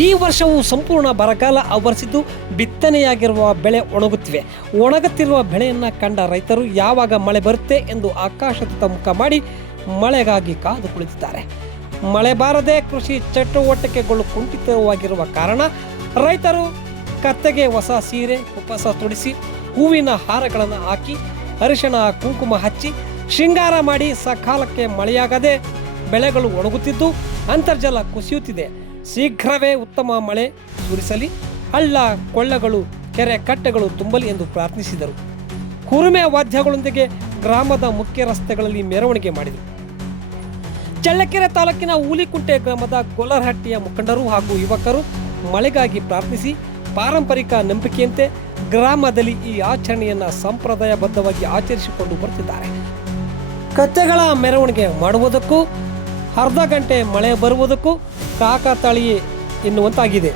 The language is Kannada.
ಈ ವರ್ಷವೂ ಸಂಪೂರ್ಣ ಬರಗಾಲ ಆವರಿಸಿದ್ದು ಬಿತ್ತನೆಯಾಗಿರುವ ಬೆಳೆ ಒಣಗುತ್ತಿವೆ. ಒಣಗುತ್ತಿರುವ ಬೆಳೆಯನ್ನು ಕಂಡ ರೈತರು ಯಾವಾಗ ಮಳೆ ಬರುತ್ತೆ ಎಂದು ಆಕಾಶದತ್ತ ಮುಖ ಮಾಡಿ ಮಳೆಗಾಗಿ ಕಾದು ಕುಳಿತಿದ್ದಾರೆ. ಮಳೆ ಬಾರದೆ ಕೃಷಿ ಚಟುವಟಿಕೆಗಳು ಕುಂಠಿತವಾಗಿರುವ ಕಾರಣ ರೈತರು ಕತ್ತೆಗೆ ಹೊಸ ಸೀರೆ ಕುಪ್ಪಸ ತೊಡಿಸಿ ಹೂವಿನ ಹಾರಗಳನ್ನು ಹಾಕಿ ಅರಿಶಿಣ ಕುಂಕುಮ ಹಚ್ಚಿ ಶೃಂಗಾರ ಮಾಡಿ ಸಕಾಲಕ್ಕೆ ಮಳೆಯಾಗದೆ ಬೆಳೆಗಳು ಒಣಗುತ್ತಿದ್ದು ಅಂತರ್ಜಲ ಕುಸಿಯುತ್ತಿದೆ. ಶೀಘ್ರವೇ ಉತ್ತಮ ಮಳೆ ಸುರಿಸಲಿ, ಹಳ್ಳ ಕೊಳ್ಳಗಳು ಕೆರೆ ಕಟ್ಟೆಗಳು ತುಂಬಲಿ ಎಂದು ಪ್ರಾರ್ಥಿಸಿದರು. ಹುರುಮೆ ವಾದ್ಯಗಳೊಂದಿಗೆ ಗ್ರಾಮದ ಮುಖ್ಯ ರಸ್ತೆಗಳಲ್ಲಿ ಮೆರವಣಿಗೆ ಮಾಡಿದರು. ಚಳ್ಳಕೆರೆ ತಾಲೂಕಿನ ಹುಲಿಕುಂಟೆ ಗ್ರಾಮದ ಗೊಲ್ಲರಹಟ್ಟಿಯ ಮುಖಂಡರು ಹಾಗೂ ಯುವಕರು ಮಳೆಗಾಗಿ ಪ್ರಾರ್ಥಿಸಿ ಪಾರಂಪರಿಕ ನಂಬಿಕೆಯಂತೆ ಗ್ರಾಮದಲ್ಲಿ ಈ ಆಚರಣೆಯನ್ನು ಸಂಪ್ರದಾಯಬದ್ಧವಾಗಿ ಆಚರಿಸಿಕೊಂಡು ಬರುತ್ತಿದ್ದಾರೆ. ಕತ್ತೆಗಳ ಮೆರವಣಿಗೆ ಮಾಡುವುದಕ್ಕೂ ಅರ್ಧ ಗಂಟೆ ಮಳೆ ಬರುವುದಕ್ಕೂ ಕಾಕತಾಳೀಯ ಎನ್ನುವಂತಾಗಿದೆ.